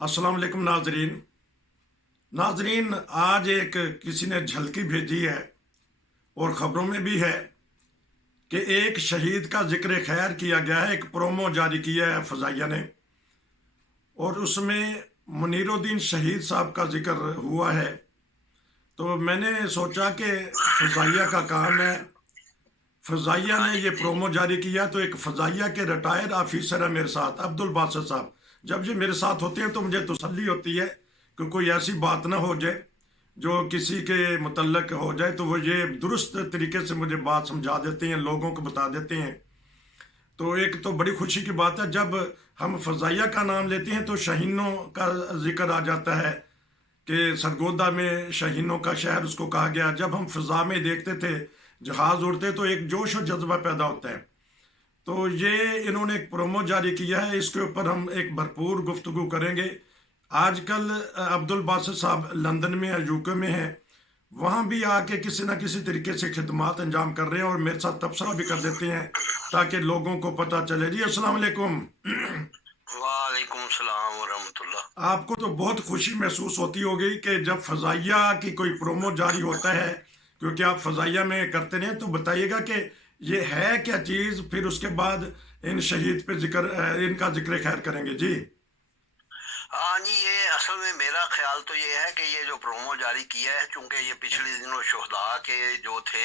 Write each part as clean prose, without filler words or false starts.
अस्सलाम वालेकुम नाजरीन। आज एक किसी ने झलकी भेजी है और ख़बरों में भी है कि एक शहीद का जिक्र खैर किया गया है। एक प्रोमो जारी किया है फ़ज़ाइया ने और उसमें मुनीरुद्दीन शहीद साहब का जिक्र हुआ है। तो मैंने सोचा कि फ़ज़ाइया का काम है, फ़ज़ाइया हाँ ने जी ये जी। प्रोमो जारी किया। तो एक फ़ज़ाइया के रिटायर्ड ऑफिसर है मेरे साथ, अब्दुल बासित साहब। जब ये मेरे साथ होते हैं तो मुझे तसल्ली होती है कि कोई ऐसी बात ना हो जाए जो किसी के मुतल्लक हो जाए, तो वो ये दुरुस्त तरीके से मुझे बात समझा देते हैं, लोगों को बता देते हैं। तो एक तो बड़ी खुशी की बात है, जब हम फ़ज़ाइया का नाम लेते हैं तो शहीनों का जिक्र आ जाता है कि सरगोदा में शहीनों का शहर उसको कहा गया। जब हम फ़ज़ा में देखते थे जहाज़ उड़ते तो एक जोश और जज्बा पैदा होता है। तो ये इन्होंने एक प्रोमो जारी किया है, इसके ऊपर हम एक भरपूर गुफ्तगू करेंगे। आजकल अब्दुल बासित साहब लंदन में है, यूके में है, वहाँ भी आके किसी न किसी तरीके से खिदमात अंजाम कर रहे हैं और मेरे साथ तबसरा भी कर देते हैं ताकि लोगों को पता चले। जी अस्सलाम वालेकुम। वालेकुम सलाम व रहमतुल्लाह। आपको तो बहुत खुशी महसूस होती होगी कि जब फ़ज़ाइया की कोई प्रोमो जारी होता है, क्योंकि आप फ़ज़ाइया में करते रहे। तो बताइएगा कि ये है क्या चीज़, फिर उसके बाद इन शहीद पे इनका जिक्र खैर करेंगे जी। हाँ जी, ये असल में मेरा ख्याल तो ये है कि ये जो प्रोमो जारी किया है, चूंकि ये पिछले दिनों शुहदा के जो थे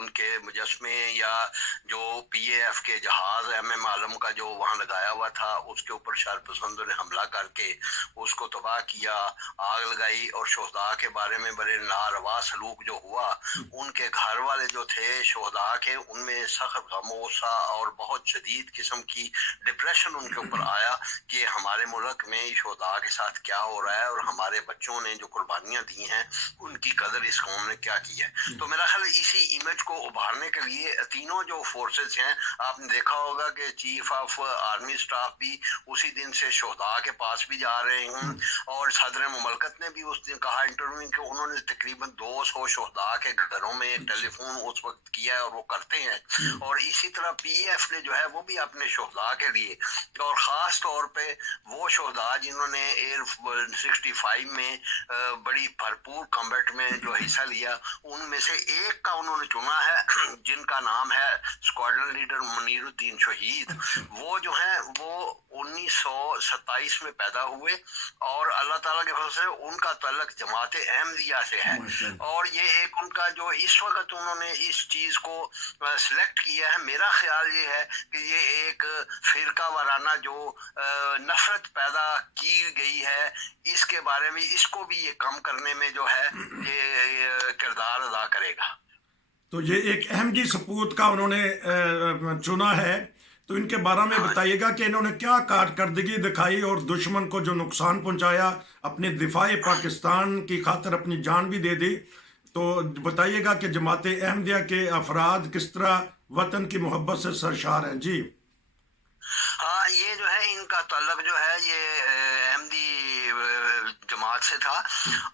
उनके मुजस्मे या जो पीएएफ के जहाज एमएम आलम का जो वहाँ लगाया हुआ था उसके ऊपर शरपसंदों ने हमला करके उसको तबाह किया, आग लगाई और शुहदा के बारे में बड़े नारवा सलूक जो हुआ, उनके घर वाले जो थे शुहदा के, उनमें सख्त गमोसा और बहुत शदीद किस्म की डिप्रेशन उनके ऊपर आया कि हमारे मुल्क में शुहदा के साथ क्या हो रहा है और हमारे बच्चों ने जो कुर्बानियां दी हैं उनकी कदर इस कौम ने क्या की है। तो मेरा ख्याल इसी इमेज को उभारने के लिए तीनों जो फोर्सेस हैं, आपने देखा होगा कि चीफ ऑफ आर्मी स्टाफ भी उसी दिन से शुहदा के पास भी जा रहे हैं और सदर मुमलकत ने भी उस दिन कहा इंटरव्यू में कि उन्होंने तकरीबन 200 शुहदा के घरों में टेलीफोन उस वक्त किया है और वो करते हैं। और इसी तरह पीएफ ने जो है वो भी अपने शुहदा के लिए और ख़ास तौर पे वो शोधा जिन्होंने एयर 65 में बड़ी भरपूर कॉम्बैट में जो हिस्सा लिया, उनमें से एक का उन्होंने चुना है जिनका नाम है स्क्वाड्रन लीडर मुनीरुद्दीन शहीद। वो जो है वो 1927 में पैदा हुए और अल्लाह ताला के फजल से उनका तल्लक जमात अहमदिया से है। और ये एक उनका जो इस वक्त उन्होंने इस चीज़ को सिलेक्ट किया है, मेरा ख्याल ये है कि ये एक फिरका वाराना जो नफरत पैदा की गई है, इसके बारे में इसको भी ये कम करने में जो है ये किरदार अदा करेगा। तो ये एक अहम जी सपूत का उन्होंने चुना है। तो इनके बारे में हाँ बताइएगा कि इन्होंने क्या कारकर्दगी दिखाई और दुश्मन को जो नुकसान पहुंचाया, अपने दिफाए पाकिस्तान की खातिर अपनी जान भी दे दी। तो बताइएगा कि जमात अहमदिया के अफराद किस तरह वतन की मोहब्बत से सरशार हैं जी। हाँ, ये जो है इनका तल्लक जो है ये अहमदी जमात से था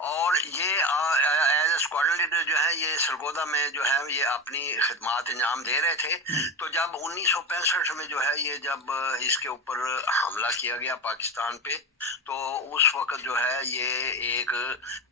और ये एज ए स्क्वाड्रन लीडर जो है ये सरगोदा में जो है ये अपनी खिदमात अंजाम दे रहे थे। तो जब 1965 में जो है ये जब इसके ऊपर हमला किया गया पाकिस्तान पे, तो उस वक्त जो है ये एक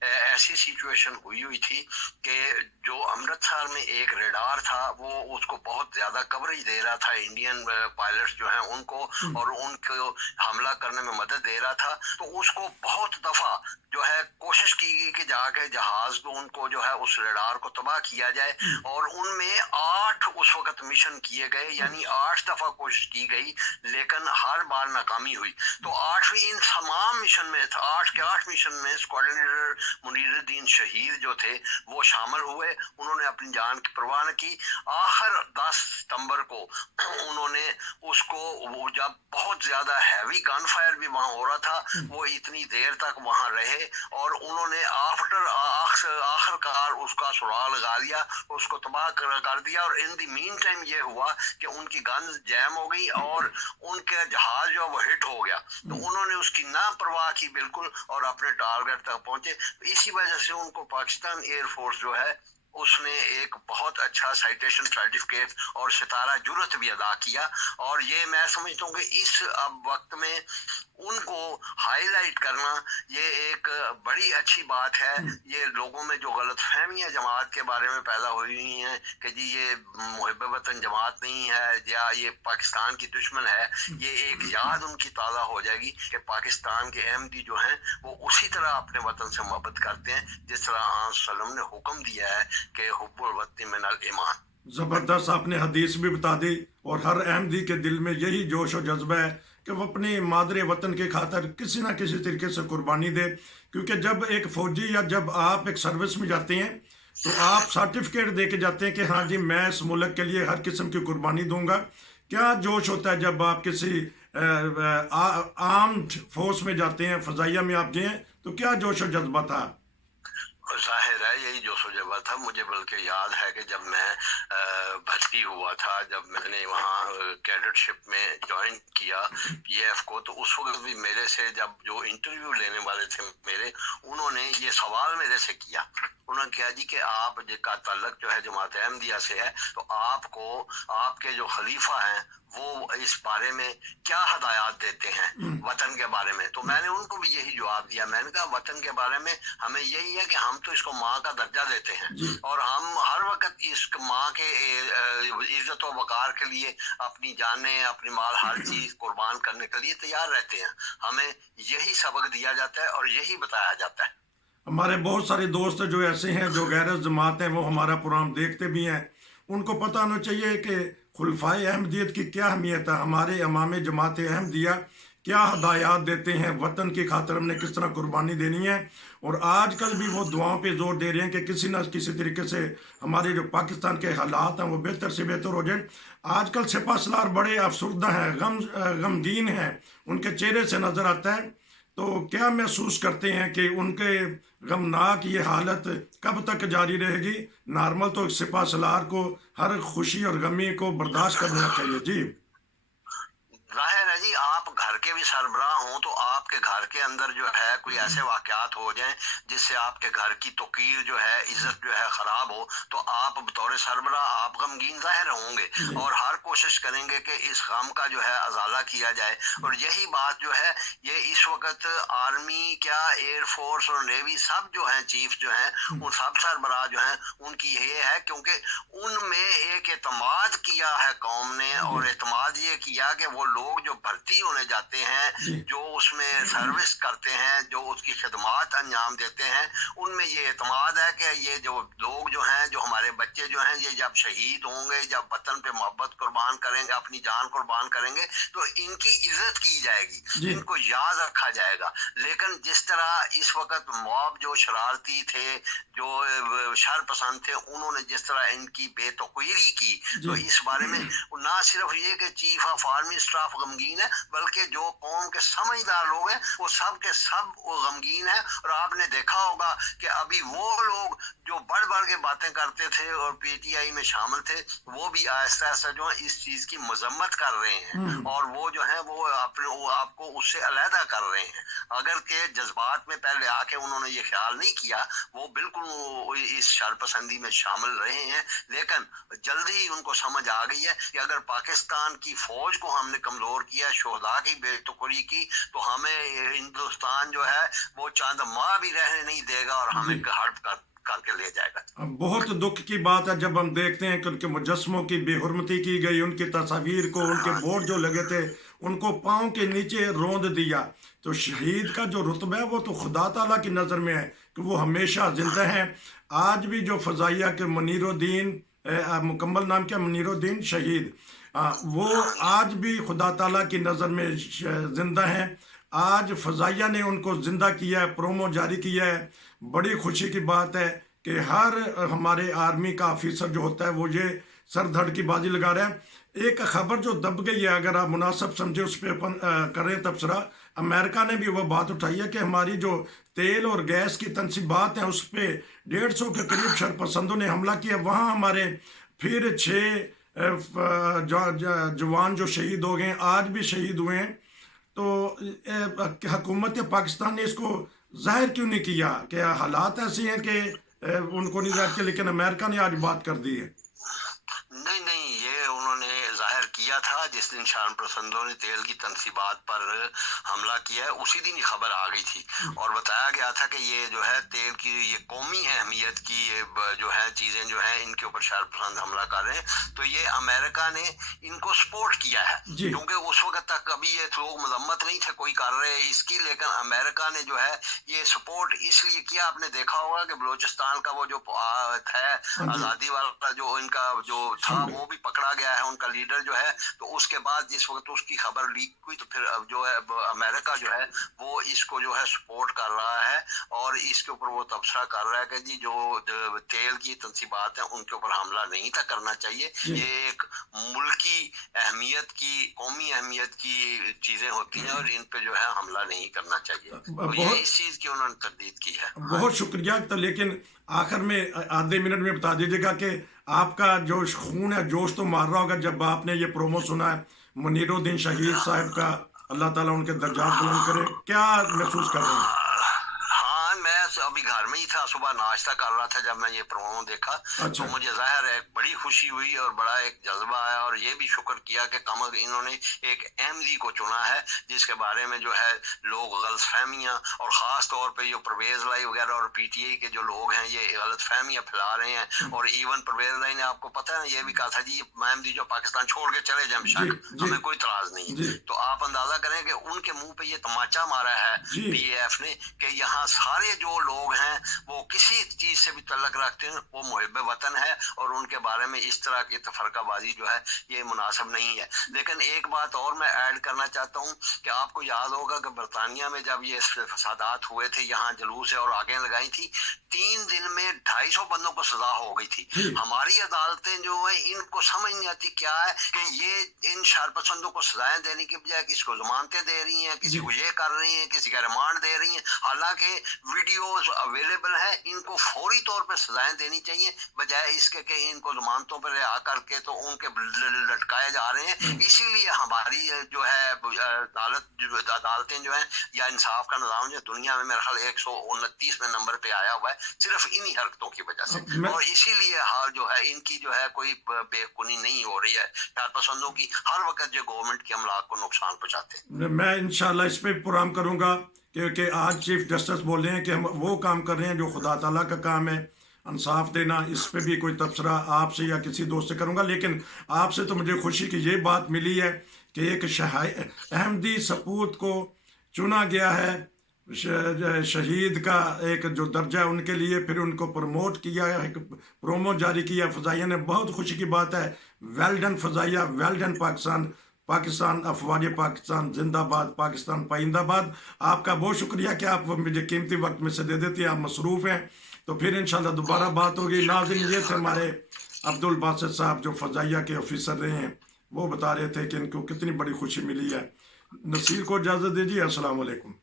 ऐसी सिचुएशन हुई थी कि जो अमृतसर में एक रेडार था वो उसको बहुत ज्यादा कवरेज दे रहा था, इंडियन पायलट्स जो हैं उनको और उनको हमला करने में मदद दे रहा था। तो उसको बहुत दफा जो है कोशिश की गई कि जाके जहाज को उनको जो है उस रेडार को तबाह किया जाए और उनमें 8 उस वक्त मिशन किए गए, यानी 8 दफा कोशिश की गई लेकिन हर बार नाकामी हुई। तो 8वीं इन तमाम मिशन में था, 8 के 8 मिशन में स्क्वाड्रन लीडर मुनीरुद्दीन शहीद जो थे वो शामिल हुए। उन्होंने अपनी जान की परवाह न की। आखिर 10 सितंबर को उन्होंने उसको, वो जब बहुत ज्यादा हैवी गन फायर भी वहां हो रहा था, वो इतनी देर तक वहां रहे और उन्होंने आखिरकार उसका सुराग लगा लिया, उसको तबाह कर दिया। और इन दी मीन टाइम ये हुआ कि उनकी गन जैम हो गई और उनके जहाज जो वो हिट हो गया। तो उन्होंने उसकी ना परवाह की बिल्कुल और अपने टारगेट तक पहुंचे। इसी वजह से उनको पाकिस्तान एयरफोर्स जो है اس نے ایک بہت اچھا سائٹیشن سرٹیفکیٹ اور ستارہ جرت بھی ادا کیا، اور یہ میں سمجھتا ہوں کہ اس اب وقت میں ان کو ہائی لائٹ کرنا یہ ایک بڑی اچھی بات ہے۔ یہ لوگوں میں جو غلط فہمیاں جماعت کے بارے میں پیدا ہوئی ہوئی ہیں کہ جی یہ محب وطن جماعت نہیں ہے یا یہ پاکستان کی دشمن ہے، یہ ایک یاد ان کی تازہ ہو جائے گی کہ پاکستان کے احمدی جو ہیں وہ اسی طرح اپنے وطن سے محبت کرتے ہیں جس طرح آن وسلم نے حکم دیا ہے کہ حب الوطن من الایمان۔ زبردست، آپ نے حدیث بھی بتا دی، اور ہر احمدی کے دل میں یہی جوش و جذبہ ہے کہ وہ اپنی مادر وطن کے خاطر کسی نہ کسی طریقے سے قربانی دے، کیونکہ جب ایک فوجی یا جب آپ ایک سروس میں جاتے ہیں تو آپ سرٹیفکیٹ دے کے جاتے ہیں کہ ہاں جی میں اس ملک کے لیے ہر قسم کی قربانی دوں گا۔ کیا جوش ہوتا ہے جب آپ کسی آرمڈ فورس میں جاتے ہیں، فضائیہ میں آپ گئے ہیں تو کیا جوش و جذبہ تھا؟ ظاہر ہے یہی جو سجبہ تھا، مجھے بلکہ یاد ہے کہ جب میں بھرتی ہوا تھا، جب میں نے وہاں کیڈٹ شپ میں جوائن کیا پی ایف کو، تو اس وقت بھی میرے سے جب جو انٹرویو لینے والے تھے میرے، انہوں نے یہ سوال میرے سے کیا، انہوں نے کہا جی کہ آپ کا تعلق جو ہے جماعت احمدیہ سے ہے، تو آپ کو آپ کے جو خلیفہ ہیں وہ اس بارے میں کیا ہدایات دیتے ہیں وطن کے بارے میں؟ تو میں نے ان کو بھی یہی جواب دیا، میں نے کہا وطن کے بارے میں ہمیں یہی ہے کہ ہم تو اس کو ماں کا درجہ دیتے ہیں، اور ہم ہر وقت اس ماں کے عزت و وقار کے لیے اپنی جانیں اپنی مال ہر چیز قربان کرنے کے لیے تیار رہتے ہیں۔ ہمیں یہی سبق دیا جاتا ہے اور یہی بتایا جاتا ہے۔ ہمارے بہت سارے دوست جو ایسے ہیں جو غیر جماعت ہیں، وہ ہمارا پروگرام دیکھتے بھی ہیں، ان کو پتہ ہونا چاہیے کہ خلفائے احمدیت کی کیا اہمیت ہے، ہمارے امام جماعت احمدیہ کیا ہدایات دیتے ہیں، وطن کی خاطر ہم نے کس طرح قربانی دینی ہے، اور آج کل بھی وہ دعاؤں پہ زور دے رہے ہیں کہ کسی نہ کسی طریقے سے ہمارے جو پاکستان کے حالات ہیں وہ بہتر سے بہتر ہو جائیں۔ آج کل سپہ سالار بڑے افسردہ ہیں، غمگین ہیں، ان کے چہرے سے نظر آتا ہے، تو کیا محسوس کرتے ہیں کہ ان کے غمناک یہ حالت کب تک جاری رہے گی؟ نارمل تو سپہ سالار کو ہر خوشی اور غمی کو برداشت کرنا چاہیے۔ جی ظاہر ہے جی، آپ گھر کے بھی سربراہ ہوں تو آپ کے گھر کے اندر جو ہے کوئی ایسے واقعات ہو جائیں جس سے آپ کے گھر کی توقیر جو ہے، عزت جو ہے خراب ہو، تو آپ بطور سربراہ آپ غمگین ظاہر ہوں گے اور ہر کوشش کریں گے کہ اس غم کا جو ہے ازالہ کیا جائے۔ اور یہی بات جو ہے یہ اس وقت آرمی کیا ایئر فورس اور نیوی سب جو ہیں چیف جو ہیں ان سب سربراہ جو ہیں ان کی یہ ہے، کیونکہ ان میں ایک اعتماد کیا ہے قوم نے، اور اعتماد یہ کیا کہ وہ لوگ جو بھرتی ہونے جاتے ہیں، جو اس میں سروس کرتے ہیں، جو اس کی خدمات انجام دیتے ہیں، ان میں یہ اعتماد ہے کہ یہ جو لوگ جو ہیں، جو ہمارے بچے جو ہیں، یہ جب شہید ہوں گے، جب وطن پہ محبت قربان کریں گے، اپنی جان قربان کریں گے، تو ان کی عزت کی جائے گی، ان کو یاد رکھا جائے گا۔ لیکن جس طرح اس وقت موب جو شرارتی تھے، جو شر پسند تھے، انہوں نے جس طرح ان کی بے توقیری کی، تو اس بارے میں نہ صرف یہ کہ چیف آف آرمی اسٹاف غمگین ہے، بلکہ جو قوم کے سمجھدار لوگ ہیں وہ سب کے سب غمگین ہیں۔ اور آپ نے دیکھا ہوگا کہ ابھی وہ لوگ جو بڑھ بڑھ کے باتیں کرتے تھے اور پی ٹی آئی میں شامل تھے، وہ بھی آہستہ آہستہ جو ہے اس چیز کی مذمت کر رہے ہیں، اور وہ جو ہے وہ آپ کو اس سے علیحدہ کر رہے ہیں۔ اگر کہ جذبات میں پہلے آ کے انہوں نے یہ خیال نہیں کیا، وہ بالکل اس شر پسندی میں شامل رہے ہیں، لیکن جلدی ہی ان کو سمجھ آ گئی ہے کہ اگر پاکستان کی فوج کو ہم نے کمزور کیا، شہداء کی بے توقری کی، تو ہمیں ہندوستان جو ہے وہ چاند ماہ بھی رہنے نہیں دے گا اور ہمیں ہڑپ کر کے لے جائے گا۔ بہت دکھ کی بات ہے جب ہم دیکھتے ہیں کہ ان کے مجسموں کی بے حرمتی کی گئی، ان کی تصاویر کو، ان کے بورڈ جو لگے تھے ان کو پاؤں کے نیچے روند دیا۔ تو شہید کا جو رتبہ ہے وہ تو خدا تعالیٰ کی نظر میں ہے کہ وہ ہمیشہ زندہ ہیں۔ آج بھی جو فضائیہ کے منیر الدین، مکمل نام کیا، منیر الدین شہید، وہ آج بھی خدا تعالیٰ کی نظر میں زندہ ہیں۔ آج فضائیہ نے ان کو زندہ کیا ہے، پرومو جاری کیا ہے۔ بڑی خوشی کی بات ہے کہ ہر ہمارے آرمی کا آفیسر جو ہوتا ہے وہ یہ سر دھڑ کی بازی لگا رہا ہے۔ ایک خبر جو دب گئی ہے، اگر آپ مناسب سمجھے اس پہ کریں تبصرہ، امریکہ نے بھی وہ بات اٹھائی ہے کہ ہماری جو تیل اور گیس کی تنصیبات ہیں اس پہ 150 کے قریب شرپسندوں نے حملہ کیا۔ وہاں ہمارے پھر 6 جوان جو شہید ہو گئے، آج بھی شہید ہوئے ہیں۔ تو حکومت پاکستان نے اس کو ظاہر کیوں نہیں کیا کہ حالات ایسے ہیں کہ उनको नहीं जाहिर किया, लेकिन अमेरिका ने आज बात कर दी है। नहीं नहीं, ये उन्होंने जाहिर किया था जिस दिन शान पसंदों ने तेल की तनसीबात पर हमला किया है, उसी दिन ये खबर आ गई थी और बताया गया था कि ये जो है तेल की ये कौमी अहमियत की ये जो है चीजें जो है इनके ऊपर शान पसंद हमला कर रहे हैं। तो ये अमेरिका ने इनको सपोर्ट किया है, क्योंकि उस वक्त तक कभी ये लोग मजम्मत नहीं थे कोई कर रहे इसकी, लेकिन अमेरिका ने जो है ये सपोर्ट इसलिए किया। आपने देखा होगा कि बलोचिस्तान का वो जो है आजादी वाला जो इनका जो था वो भी पकड़ा गया है, उनका लीडर जो है। तो उसके बाद जिस वक्त उसकी खबर लीक हुई तो फिर अब जो है अमेरिका जो है वो इसको जो है सपोर्ट कर रहा है और इसके ऊपर वो तबसरा कर रहा है कि जी जो तेल की तनसीबात है उनके ऊपर हमला नहीं था करना चाहिए। ये एक मुल्की अहमियत की, कौमी अहमियत की चीजें होती हैं और इन पे जो है हमला नहीं करना चाहिए। तो ये इस चीज की उन्होंने तरदीद की है। बहुत शुक्रिया। तो लेकिन आखिर में आधे मिनट में बता दीजिएगा कि आपका जो खून है जोश तो मार रहा होगा जब आपने ये प्रोमो सुना है मुनीरुद्दीन शहीद साहब का, अल्लाह ताला उनके दर्जात बुलंद करे, क्या महसूस कर रहे हैं? अभी घर में ही था, सुबह नाश्ता कर रहा था जब मैं ये प्रोमो देखा। अच्छा। तो मुझे जाहिर है बड़ी खुशी हुई और बड़ा एक जज्बा आया और ये भी शुक्र किया कि कम इन्होंने एक अहमदी को चुना है जिसके बारे में जो है लोग गलतफहमियां और ख़ास तौर पे जो परवेज लाई वगैरह और पीटीआई के जो लोग हैं ये गलतफहमियां फैला रहे हैं। और इवन परवेज लाई ने, आपको पता है, ये भी कहा था जी अहमदी जो पाकिस्तान छोड़ के चले जाए बेशक हमें कोई इतराज नहीं है। तो आप अंदाजा करें कि उनके मुंह पे ये तमाचा मारा है PAF ने कि यहाँ सारे जो लोग हैं वो किसी चीज से भी तल्लक रखते हैं, वो मुहिब वतन है और उनके बारे में इस तरह की तफरकाबाजी जो है ये मुनासिब नहीं है। लेकिन एक बात और मैं ऐड करना चाहता हूँ कि आपको याद होगा कि बरतानिया में जब ये फसादात हुए थे, यहाँ जुलूस और आगे लगाई थी, 3 दिन में 250 बंदों को सजा हो गई थी। हमारी अदालतें जो है इनको समझ नहीं आती क्या है कि ये इन शरपसंदों को सजाएं देने की बजाय किसी को जमानतें दे रही हैं, किसी को ये कर रही हैं, किसी का रिमांड दे रही हैं। हालांकि वीडियोस अवेलेबल है, इनको फौरी तौर पर सजाएं देनी चाहिए बजाय इसके कि इनको जमानतों पर आ करके तो उनके लटकाए जा रहे हैं। इसीलिए हमारी जो है अदालतें जो है या इंसाफ का निजाम जो दुनिया में मेरे ख्याल 129वें नंबर पे आया हुआ है सिर्फ इन्हीं हरकतों की वजह से। और इसीलिए हाल जो है इनकी जो है कोई बेकुनी नहीं हो रही है। शरपसंदों की हर वक्त जो गवर्नमेंट के अमलाक को नुकसान पहुंचाते हैं। मैं इंशाल्लाह इस पे प्रोग्राम करूंगा क्योंकि आज चीफ जस्टिस बोल रहे हैं कि हम वो काम कर रहे हैं जो खुदा ताला का काम है, इंसाफ देना। इस पे भी कोई तबसरा आपसे या किसी दोस्त से करूंगा। लेकिन आपसे तो मुझे खुशी की ये बात मिली है कि एक अहमदी सपूत को चुना गया है, शहीद का एक जो दर्जा है उनके लिए, फिर उनको प्रमोट किया है, एक प्रोमो जारी किया फ़ज़ाइया ने। बहुत खुशी की बात है। Well done Fazaia, well done Pakistan, Pakistan अफवाज पाकिस्तान जिंदाबाद, पाकिस्तान पाइंदाबाद। आपका बहुत शुक्रिया कि आप मुझे कीमती वक्त में से दे देती हैं, आप मसरूफ़ हैं। तो फिर इंशाल्लाह दोबारा बात होगी। नाज़रीन, ये थे हमारे अब्दुल बासित साहब जो फ़ज़ाइया के ऑफिसर रहे हैं, वो बता रहे थे कि इनको कितनी बड़ी खुशी मिली है। नसीर को इजाज़त दीजिए। अस्सलाम वालेकुम।